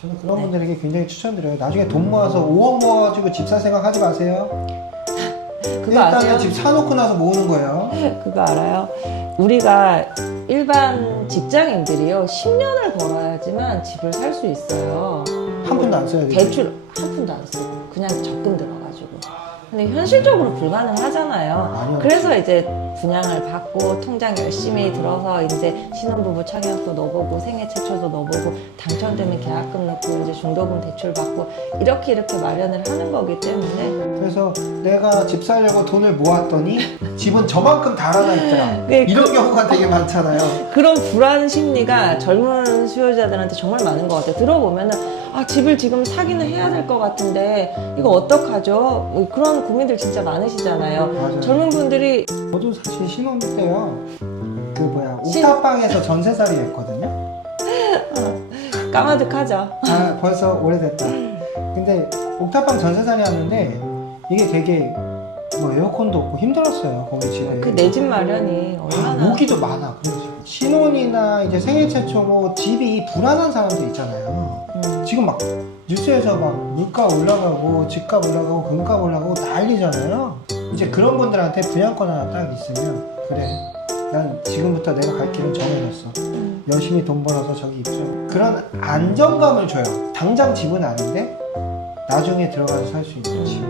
저는 그런 네. 분들에게 굉장히 추천드려요. 나중에 돈 모아서 5억 모아가지고 집 살 생각 하지 마세요. 그거 일단은 아세요? 집 사놓고 나서 모으는 거예요. 그거 알아요? 우리가 일반 직장인들이요 10년을 벌어야지만 집을 살 수 있어요. 한 푼도 안 써야 돼요. 대출 한 푼도 안 쓰고 그냥 적금 들어가지고. 근데 현실적으로 불가능하잖아요. 많이 그래서 이제 분양을 받고 통장 열심히 들어서 이제 신혼부부 청약도 넣어보고 생애 최초도 넣어보고 당첨되면 계약금 넣고 이제 중도금 대출 받고 이렇게 마련을 하는 거기 때문에 그래서 내가 집 사려고 돈을 모았더니 집은 저만큼 달아나 있더라. 네, 이런 경우가 되게 많잖아요. 그런 불안 심리가 젊은 수요자들한테 정말 많은 것 같아요. 들어보면은 아 집을 지금 사기는 해야 될 것 같은데 이거 어떡하죠? 뭐 그런 고민들 진짜 많으시잖아요. 맞아요. 젊은 분들이 저도 사실 신혼 때요. 그 뭐야 옥탑방에서 전세살이 했거든요. 까마득하죠. 아 벌써 오래됐다. 근데 옥탑방 전세살이 하는데 이게 되게 뭐 에어컨도 없고 힘들었어요. 거기 집에. 그 내 집 마련이 얼마나 모기도 많아. 그래서 신혼이나 이제 생애 최초고 집이 불안한 사람들 있잖아요. 지금 막 뉴스에서 막 물가 올라가고 집값 올라가고 금값 올라가고 난리잖아요. 이제 그런 분들한테 분양권 하나 딱 있으면 그래 난 지금부터 내가 갈 길은 정해졌어. 열심히 돈 벌어서 저기 입주. 그런 안정감을 줘요. 당장 집은 아닌데 나중에 들어가서 살 수 있는 집.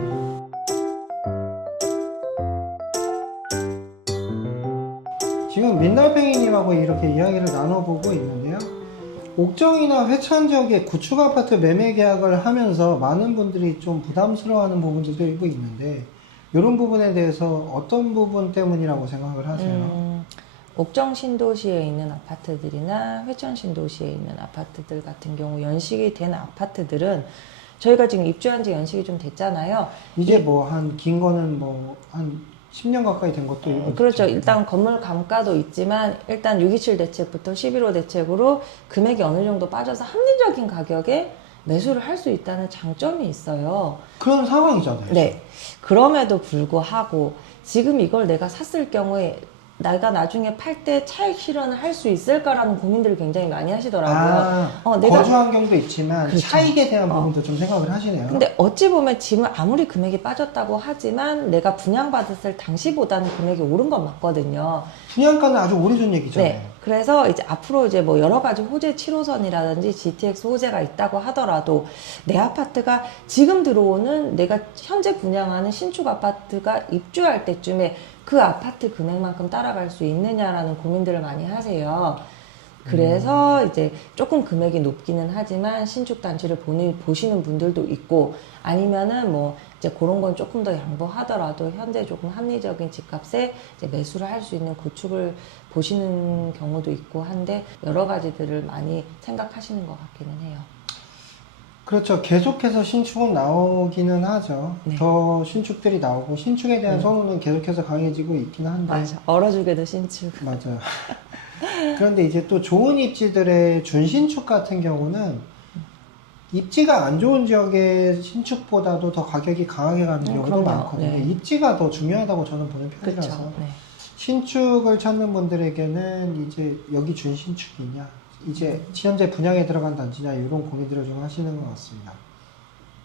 지금 민날팽이님하고 이렇게 이야기를 나눠보고 있는데요. 옥정이나 회천 지역의 구축 아파트 매매 계약을 하면서 많은 분들이 좀 부담스러워하는 부분들도 일부 있는데 이런 부분에 대해서 어떤 부분 때문이라고 생각을 하세요? 옥정 신도시에 있는 아파트들이나 회천 신도시에 있는 아파트들 같은 경우 연식이 된 아파트들은 저희가 지금 입주한 지 연식이 좀 됐잖아요. 이제 뭐 한 긴 거는 뭐 한 10년 가까이 된 것도 일부 그렇죠. 있죠. 일단 건물 감가도 있지만 일단 627 대책부터 11호 대책으로 금액이 어느 정도 빠져서 합리적인 가격에 매수를 할 수 있다는 장점이 있어요. 그런 상황이잖아요. 네. 그럼에도 불구하고 지금 이걸 내가 샀을 경우에 내가 나중에 팔 때 차익 실현을 할 수 있을까라는 고민들을 굉장히 많이 하시더라고요. 거주 환경도 있지만 그렇죠. 차익에 대한 부분도 좀 생각을 하시네요. 근데 어찌 보면 지금 아무리 금액이 빠졌다고 하지만 내가 분양받았을 당시보다는 금액이 오른 건 맞거든요. 분양가는 아주 오래전 얘기잖아요. 네. 그래서 이제 앞으로 이제 뭐 여러 가지 호재 7호선이라든지 GTX 호재가 있다고 하더라도 내 아파트가 지금 들어오는 내가 현재 분양하는 신축 아파트가 입주할 때쯤에 그 아파트 금액만큼 따라갈 수 있느냐라는 고민들을 많이 하세요. 그래서 이제 조금 금액이 높기는 하지만 신축 단지를 보시는 분들도 있고 아니면은 뭐 이제 그런 건 조금 더 양보하더라도 현재 조금 합리적인 집값에 이제 매수를 할 수 있는 구축을 보시는 경우도 있고 한데 여러 가지들을 많이 생각하시는 것 같기는 해요. 그렇죠. 계속해서 신축은 나오기는 하죠. 네. 더 신축들이 나오고 신축에 대한 선호는 계속해서 강해지고 있긴 한데 맞아. 얼어죽에도 신축. 맞아요. 그런데 이제 또 좋은 입지들의 준신축 같은 경우는 입지가 안 좋은 지역의 신축보다도 더 가격이 강하게 가는 경우도 그럼요. 많거든요. 네. 입지가 더 중요하다고 저는 보는 편이라서 그렇죠. 네. 신축을 찾는 분들에게는 이제 여기 준신축이냐 이제 현재 분양에 들어간 단지냐 이런 고민들을 좀 하시는 것 같습니다.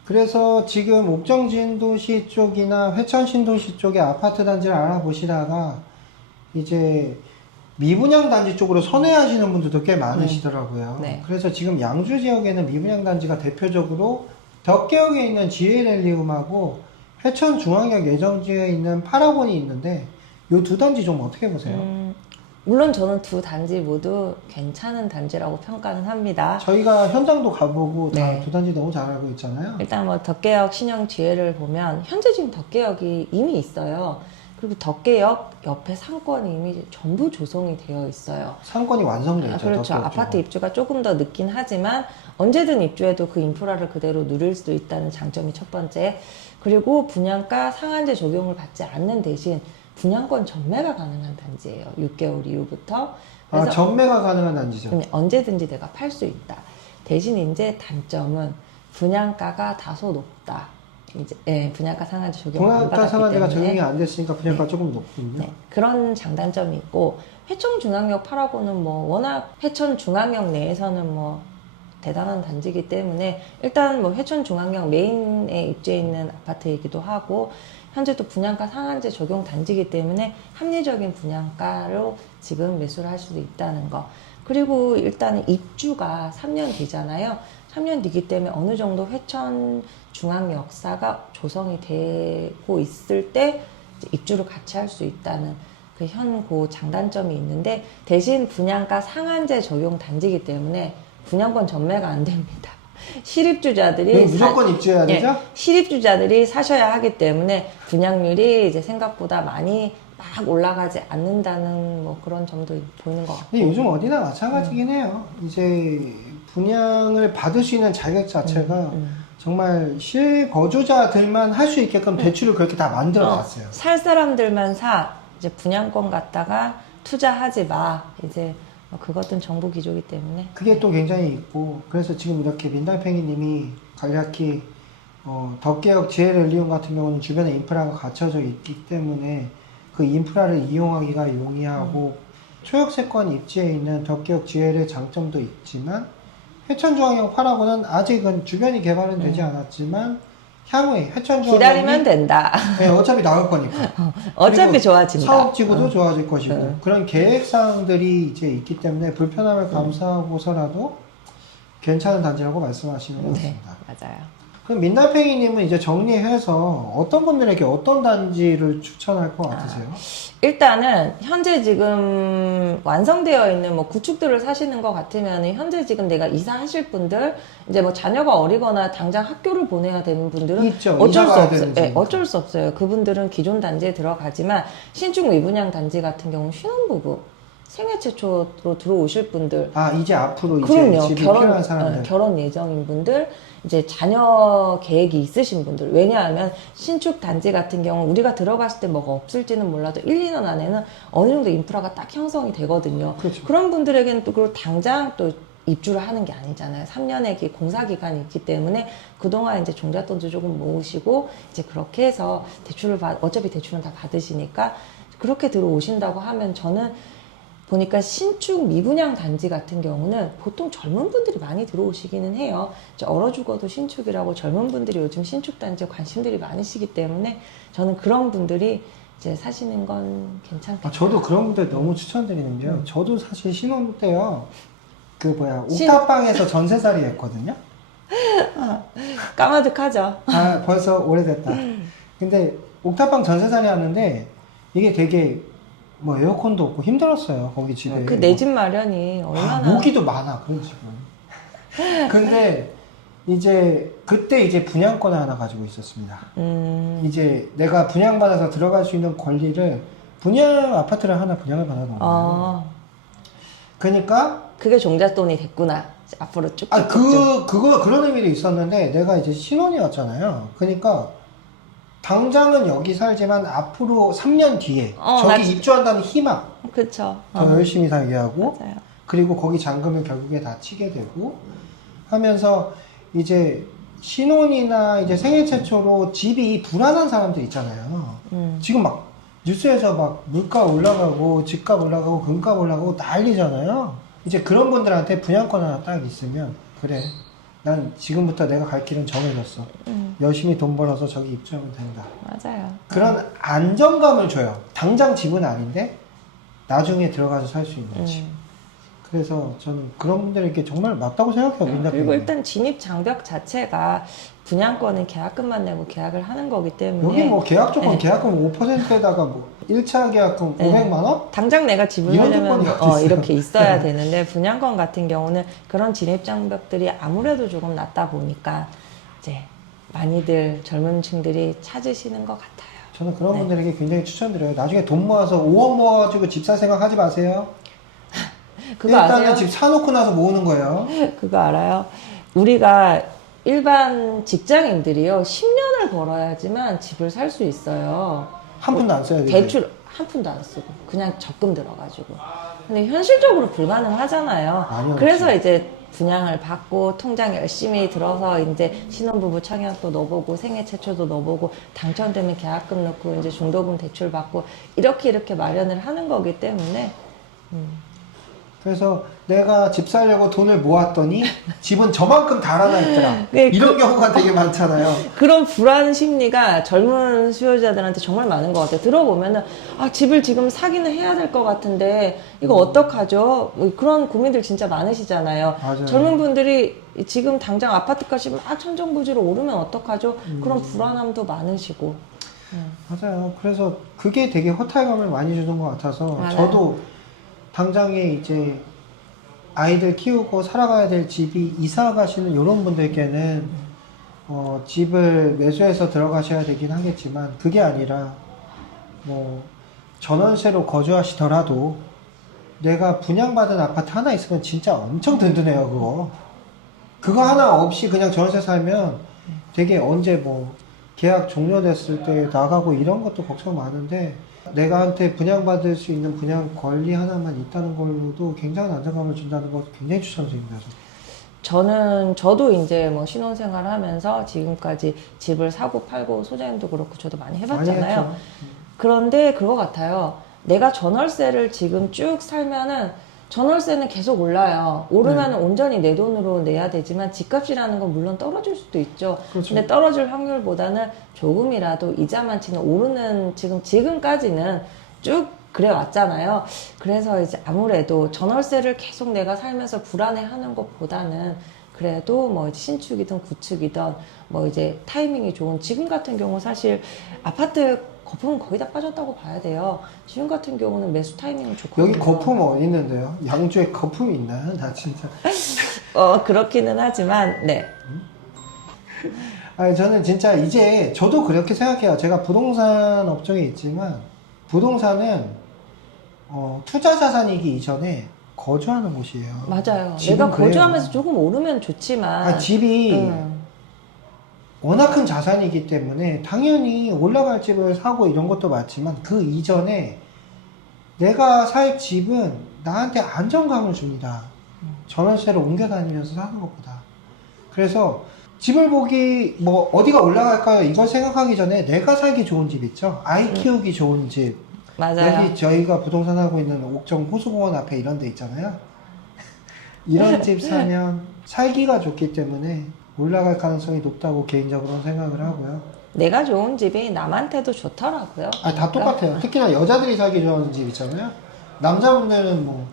그래서 지금 옥정 신도시 쪽이나 회천 신도시 쪽의 아파트 단지를 알아보시다가 이제 미분양 단지 쪽으로 선회하시는 분들도 꽤 많으시더라고요. 네. 그래서 지금 양주 지역에는 미분양 단지가 대표적으로 덕계역에 있는 GLL리움하고 회천 중앙역 예정지에 있는 파라곤이 있는데 이 두 단지 좀 어떻게 보세요? 물론 저는 두 단지 모두 괜찮은 단지라고 평가는 합니다. 저희가 현장도 가보고 다 네. 두 단지 너무 잘 알고 있잖아요. 일단 뭐 덕계역 신형 지혜를 보면 현재 지금 덕계역이 이미 있어요. 그리고 덕계역 옆에 상권이 이미 전부 조성이 되어 있어요. 상권이 완성돼 있죠. 그렇죠. 덕계역 아파트 쪽은. 입주가 조금 더 늦긴 하지만 언제든 입주해도 그 인프라를 그대로 누릴 수도 있다는 장점이 첫 번째. 그리고 분양가 상한제 적용을 받지 않는 대신 분양권 전매가 가능한 단지예요. 6개월 이후부터. 그래서 전매가 가능한 단지죠. 언제든지 내가 팔 수 있다. 대신 이제 단점은 분양가가 다소 높다. 이제 분양가 상한제 적용을 안 분양가 받았기 상한제가 때문에 적용이 안 됐으니까 분양가 네. 조금 높군요. 네, 그런 장단점이 있고 회천 중앙역 파라고는 뭐 워낙 회천 중앙역 내에서는 뭐 대단한 단지이기 때문에 일단 뭐 회천중앙역 메인에 입주해 있는 아파트이기도 하고 현재 또 분양가 상한제 적용 단지이기 때문에 합리적인 분양가로 지금 매수를 할 수도 있다는 거. 그리고 일단 입주가 3년 뒤잖아요. 3년 뒤기 때문에 어느 정도 회천중앙역사가 조성이 되고 있을 때 이제 입주를 같이 할 수 있다는 그 현고 장단점이 있는데 대신 분양가 상한제 적용 단지이기 때문에 분양권 전매가 안 됩니다. 실입주자들이 무조건 입주해야 되죠? 예, 실입주자들이 사셔야 하기 때문에 분양률이 이제 생각보다 많이 막 올라가지 않는다는 뭐 그런 점도 보이는 것 같고. 근데 요즘 어디나 마찬가지긴 해요. 이제 분양을 받을 수 있는 자격 자체가 정말 실거주자들만 할 수 있게끔 대출을 그렇게 다 만들어 놨어요. 살 사람들만 사. 이제 분양권 갖다가 투자하지 마. 이제 그것은 정부 기조이기 때문에. 그게 또 굉장히 있고, 그래서 지금 이렇게 민달팽이님이 간략히 덕계역 지혜를리온 같은 경우는 주변에 인프라가 갖춰져 있기 때문에 그 인프라를 이용하기가 용이하고 초역세권 입지에 있는 덕계역 지혜의 장점도 있지만 회천중앙역 8하고는 아직은 주변이 개발은 되지 않았지만 향후에 회천중앙역이 기다리면 된다. 네, 어차피 나올 거니까. 어차피 좋아진다. 사업지구도 좋아질 것이고 그런 계획사항들이 이제 있기 때문에 불편함을 감수하고서라도 괜찮은 단지라고 말씀하시는 것 네, 같습니다. 맞아요. 그럼 민달팽이님은 이제 정리해서 어떤 분들에게 어떤 단지를 추천할 것 같으세요? 일단은 현재 지금 완성되어 있는 뭐 구축들을 사시는 것 같으면 현재 지금 내가 이사하실 분들 이제 뭐 자녀가 어리거나 당장 학교를 보내야 되는 분들은 있죠. 어쩔 수 이사 가야 없어요. 되는 네, 집이니까. 어쩔 수 없어요. 그분들은 기존 단지에 들어가지만 신축 미분양 단지 같은 경우는 신혼부부 생애 최초로 들어오실 분들 아 이제 앞으로 이제 그럼요. 집이 필요한 사람들. 결혼 예정인 분들, 이제 자녀 계획이 있으신 분들. 왜냐하면 신축 단지 같은 경우 우리가 들어갔을 때 뭐가 없을지는 몰라도 1, 2년 안에는 어느 정도 인프라가 딱 형성이 되거든요. 그렇죠. 그런 분들에게는 또 그리고 당장 또 입주를 하는 게 아니잖아요. 3년의 공사 기간이 있기 때문에 그동안 이제 종잣돈도 조금 모으시고 이제 그렇게 해서 어차피 대출은 다 받으시니까 그렇게 들어오신다고 하면 저는 보니까 신축 미분양 단지 같은 경우는 보통 젊은 분들이 많이 들어오시기는 해요. 이제 얼어 죽어도 신축이라고 젊은 분들이 요즘 신축 단지에 관심들이 많으시기 때문에 저는 그런 분들이 이제 사시는 건 괜찮겠다. 저도 그런 분들 너무 추천드리는 게요. 저도 사실 신혼 때요. 옥탑방에서 전세살이 했거든요. 까마득하죠. 아, 벌써 오래됐다. 근데 옥탑방 전세살이 하는데 이게 되게 뭐 에어컨도 없고 힘들었어요. 거기 집에. 그 내 집 마련이 얼마나. 모기도 많아, 그런 집은. 근데 이제 그때 이제 분양권을 하나 가지고 있었습니다. 이제 내가 분양받아서 들어갈 수 있는 권리를 아파트를 하나 분양을 받아놓은 거예요. 그러니까 그게 종잣돈이 됐구나. 앞으로 쭉. 그런 의미도 있었는데 내가 이제 신혼이었잖아요. 그러니까 당장은 여기 살지만 앞으로 3년 뒤에 저기 입주한다는 희망. 그쵸. 더 열심히 살게 하고. 맞아요. 그리고 거기 잔금을 결국에 다 치게 되고 하면서 이제 신혼이나 이제 생애 최초로 집이 불안한 사람들 있잖아요. 지금 막 뉴스에서 막 물가 올라가고 집값 올라가고 금값 올라가고 난리잖아요. 이제 그런 분들한테 분양권 하나 딱 있으면 그래. 난 지금부터 내가 갈 길은 정해졌어. 열심히 돈 벌어서 저기 입주하면 된다. 맞아요. 그런 안정감을 줘요. 당장 집은 아닌데 나중에 들어가서 살 수 있는 집. 그래서 저는 그런 분들에게 정말 맞다고 생각해요. 그리고 일단 진입 장벽 자체가 분양권은 계약금만 내고 계약을 하는 거기 때문에 여기 뭐 계약 조건 계약금 5%에다가 뭐 1차 계약금 500만 원? 당장 내가 집을 이런 사려면 조건이 어디 있어요? 이렇게 있어야 되는데 분양권 같은 경우는 그런 진입 장벽들이 아무래도 조금 낮다 보니까 이제 많이들 젊은 층들이 찾으시는 것 같아요. 저는 그런 분들에게 굉장히 추천드려요. 나중에 돈 모아서 5억 모아가지고 집 살 생각 하지 마세요. 그거 일단은 아세요? 집 사놓고 나서 모으는 거예요. 그거 알아요? 우리가 일반 직장인들이요 10년을 벌어야지만 집을 살 수 있어요. 한 푼도 안 써야 돼요. 대출 한 푼도 안 쓰고 그냥 적금 들어가지고. 근데 현실적으로 불가능하잖아요. 아니요, 그래서 이제 분양을 받고 통장 열심히 들어서 이제 신혼부부 청약도 넣어보고 생애 최초도 넣어보고 당첨되면 계약금 넣고 이제 중도금 대출 받고 이렇게 마련을 하는 거기 때문에 그래서 내가 집 사려고 돈을 모았더니 집은 저만큼 달아나 있더라. 네, 이런 경우가 되게 많잖아요. 그런 불안 심리가 젊은 수요자들한테 정말 많은 것 같아요. 들어보면은, 아, 집을 지금 사기는 해야 될 것 같은데, 이거 어떡하죠? 뭐 그런 고민들 진짜 많으시잖아요. 맞아요. 젊은 분들이 지금 당장 아파트값이 막 천정부지로 오르면 어떡하죠? 그런 불안함도 많으시고. 맞아요. 그래서 그게 되게 허탈감을 많이 주는 것 같아서 맞아요. 저도 당장에 이제 아이들 키우고 살아가야 될 집이 이사 가시는 이런 분들께는 집을 매수해서 들어가셔야 되긴 하겠지만 그게 아니라 뭐 전월세로 거주하시더라도 내가 분양받은 아파트 하나 있으면 진짜 엄청 든든해요. 그거 하나 없이 그냥 전월세 살면 되게 언제 뭐 계약 종료됐을 때 나가고 이런 것도 걱정 많은데 내가 한테 분양받을 수 있는 분양 권리 하나만 있다는 걸로도 굉장한 안정감을 준다는 거 굉장히 추천드립니다. 저도 이제 뭐 신혼생활 하면서 지금까지 집을 사고 팔고 소장님도 그렇고 저도 많이 해봤잖아요. 많이 했죠. 그런데 그거 같아요. 내가 전월세를 지금 쭉 살면은 전월세는 계속 올라요. 오르면은 온전히 내 돈으로 내야 되지만 집값이라는 건 물론 떨어질 수도 있죠. 그렇죠. 근데 떨어질 확률보다는 조금이라도 이자만 치는 오르는 지금까지는 쭉 그래 왔잖아요. 그래서 이제 아무래도 전월세를 계속 내가 살면서 불안해하는 것보다는 그래도 뭐 신축이든 구축이든 뭐 이제 타이밍이 좋은 지금 같은 경우 사실 아파트 거품은 거의 다 빠졌다고 봐야 돼요. 지금 같은 경우는 매수 타이밍은 좋거든요. 여기 거품 어디 있는데요? 양주에 거품이 있나요? 나 진짜. 그렇기는 하지만 네. 아니 저는 진짜 이제 저도 그렇게 생각해요. 제가 부동산 업종에 있지만 부동산은 투자 자산이기 이전에 거주하는 곳이에요. 맞아요. 집은 내가 그래요. 거주하면서 조금 오르면 좋지만 집이 워낙 큰 자산이기 때문에 당연히 올라갈 집을 사고 이런 것도 맞지만 그 이전에 내가 살 집은 나한테 안정감을 줍니다. 전월세로 옮겨 다니면서 사는 것보다. 그래서 집을 보기 뭐 어디가 올라갈까요? 이걸 생각하기 전에 내가 살기 좋은 집 있죠. 아이 키우기 좋은 집. 맞아요. 여기 저희가 부동산 하고 있는 옥정 호수공원 앞에 이런 데 있잖아요. 이런 집 사면 살기가 좋기 때문에 올라갈 가능성이 높다고 개인적으로는 생각을 하고요. 내가 좋은 집이 남한테도 좋더라고요. 다 똑같아요. 특히나 여자들이 살기 좋아하는 집 있잖아요. 남자분들은 뭐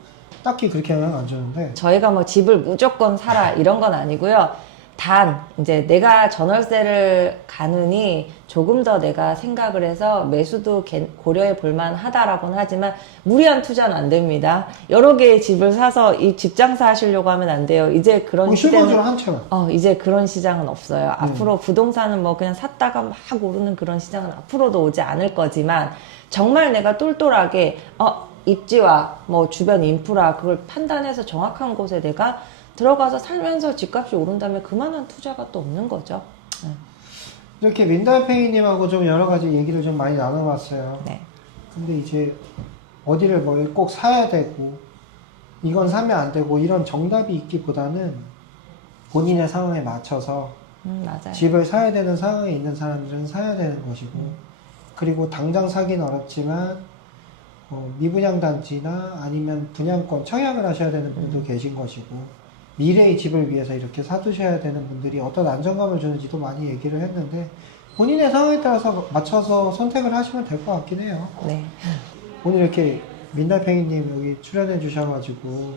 딱히 그렇게 영향 안 주는데 저희가 뭐 집을 무조건 사라 이런 건 아니고요. 단 이제 내가 전월세를 가느니 조금 더 내가 생각을 해서 매수도 고려해 볼 만하다라고는 하지만 무리한 투자는 안 됩니다. 여러 개의 집을 사서 이 집 장사 하시려고 하면 안 돼요. 이제 그런 실거주는 한 채만. 이제 그런 시장은 없어요. 앞으로 부동산은 뭐 그냥 샀다가 막 오르는 그런 시장은 앞으로도 오지 않을 거지만 정말 내가 똘똘하게 입지와 뭐 주변 인프라 그걸 판단해서 정확한 곳에 내가 들어가서 살면서 집값이 오른다면 그만한 투자가 또 없는 거죠. 이렇게 민달팽이님하고 좀 여러 가지 얘기를 좀 많이 나눠봤어요. 네. 근데 이제 어디를 뭘 꼭 사야 되고 이건 사면 안 되고 이런 정답이 있기보다는 본인의 상황에 맞춰서 맞아요. 집을 사야 되는 상황에 있는 사람들은 사야 되는 것이고 그리고 당장 사기는 어렵지만 미분양 단지나 아니면 분양권 청약을 하셔야 되는 분도 계신 것이고 미래의 집을 위해서 이렇게 사두셔야 되는 분들이 어떤 안정감을 주는지도 많이 얘기를 했는데 본인의 상황에 따라서 맞춰서 선택을 하시면 될 것 같긴 해요. 네. 오늘 이렇게 민달팽이님 여기 출연해 주셔가지고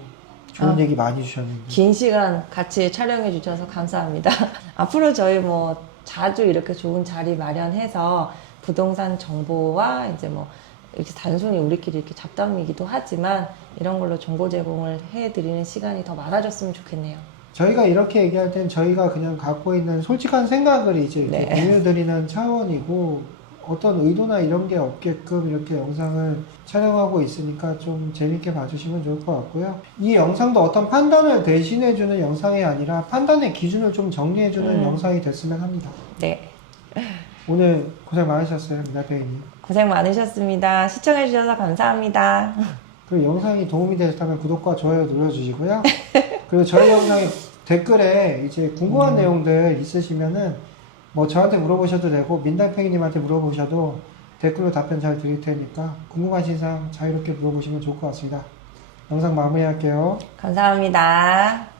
좋은 얘기 많이 주셨는데 긴 시간 같이 촬영해 주셔서 감사합니다. 앞으로 저희 뭐 자주 이렇게 좋은 자리 마련해서 부동산 정보와 이제 뭐 이렇게 단순히 우리끼리 이렇게 잡담이기도 하지만 이런 걸로 정보 제공을 해드리는 시간이 더 많아졌으면 좋겠네요. 저희가 이렇게 얘기할 땐 저희가 그냥 갖고 있는 솔직한 생각을 이제 이렇게 네. 공유드리는 차원이고 어떤 의도나 이런 게 없게끔 이렇게 영상을 촬영하고 있으니까 좀 재밌게 봐주시면 좋을 것 같고요. 이 영상도 어떤 판단을 대신해주는 영상이 아니라 판단의 기준을 좀 정리해주는 영상이 됐으면 합니다. 네. 오늘 고생 많으셨어요, 민달팽이님. 고생 많으셨습니다. 시청해 주셔서 감사합니다. 그리고 영상이 도움이 되셨다면 구독과 좋아요 눌러주시고요. 그리고 저희 영상에 댓글에 이제 궁금한 내용들 있으시면은 뭐 저한테 물어보셔도 되고 민달팽이님한테 물어보셔도 댓글로 답변 잘 드릴 테니까 궁금하신 사항 자유롭게 물어보시면 좋을 것 같습니다. 영상 마무리할게요. 감사합니다.